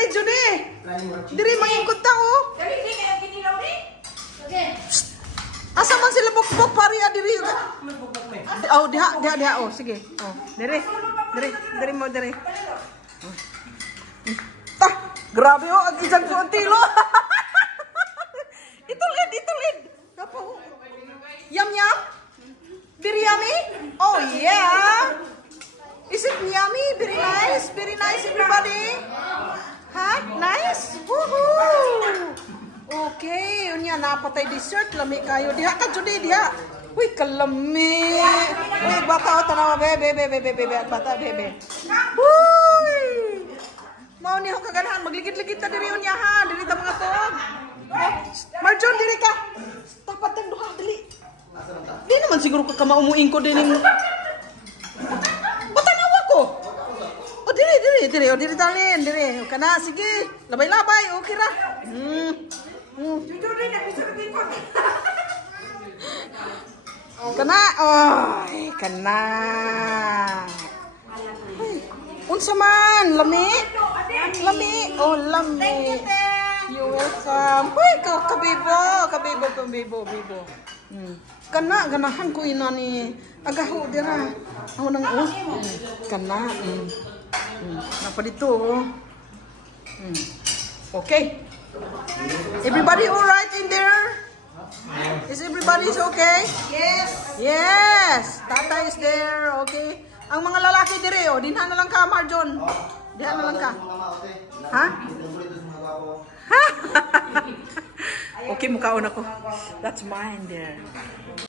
Dire Judy. Dire mangikot ta oh. Asa man sila bukbok pari adiri. Oh, diha oh, sige. Oh, dire mo dire. Tah, grabe oh, ang isang kuantilo. Itulid. Kapo. Yum. Biryani? Oh yeah. Is it yummy? Very nice everybody. Ha? Nice? Woohoo! Okay, unya napatay dessert lami kayo. Diha ka Judy diha. Uy, kalami. Uy, bata o tanawa bebe. Bata bebe. Uy! Mao ni ho kaganahan magligid-ligid ta diri unya ha. Diri ta mga tog. Marjon diri ka. Tapat tang duha dili. Di naman siguro ka maumuing ko din ning. Batanawa ko. O diri talin, diri. Kana sige. Labay-labay, okay ra. Kana, oy, kana. Unsa man, lami? Oh, lami. You welcome. Uy, kabibo. Kana, ganahan ko ina ni agaho dira. Ako nang kana. Napa dito? Okay. Everybody all right in there? Is everybody okay? Yes. Tata is there. Okay. Ang mga lalaki dire oh, dinha na lang ka Marjon. Diha na lang ka. Ha? Okay, mukhaon ako. That's mine there.